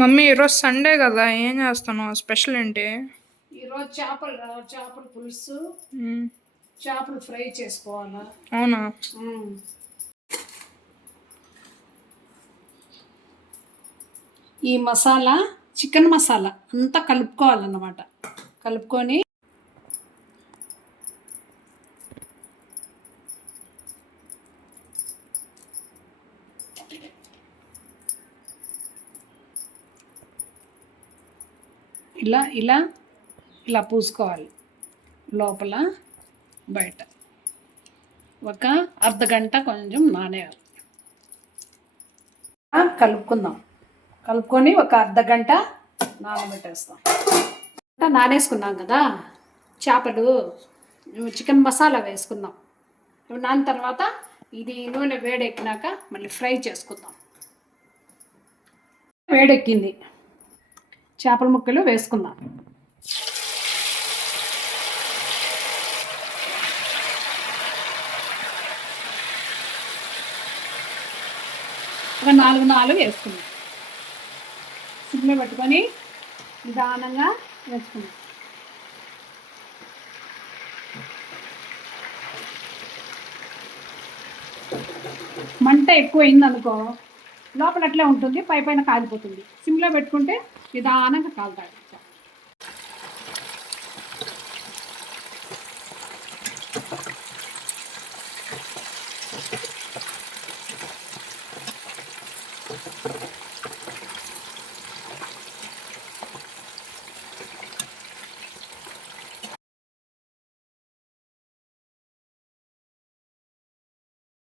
Mummy ఈరోజు Sunday కదా, ఏం చేస్తాను? స్పెషల్ ఏంటి? ఈరోజు చేపల పులుసు, చేపలు ఫ్రై చేసుకోవాలా. అవునా? ఈ మసాలా చికెన్ మసాలా అంతా కలుపుకోవాలన్నమాట. కలుపుకొని ఇలా ఇలా ఇలా పూసుకోవాలి, లోపల బయట. ఒక అర్ధగంట కొంచెం నానేయాలి. కలుపుకుందాం. కలుపుకొని ఒక అర్ధగంట నానబెట్టేస్తాం. నానేసుకున్నాం కదా చేపలు, చికెన్ మసాలా వేసుకుందాం. నాన్న తర్వాత ఇది నూనె వేడెక్కినాక మళ్ళీ ఫ్రై చేసుకుందాం. వేడెక్కింది, చేపల ముక్కలు వేసుకుందాం. ఒక 4 వేసుకుందాం. సిమ్లో పెట్టుకొని నిదానంగా వేసుకుందాం. మంట ఎక్కువ అయిందనుకో లోపల అట్లే ఉంటుంది, పైన కాలిపోతుంది. సిమ్లో పెట్టుకుంటే నిదానంగా కాలుతాడు.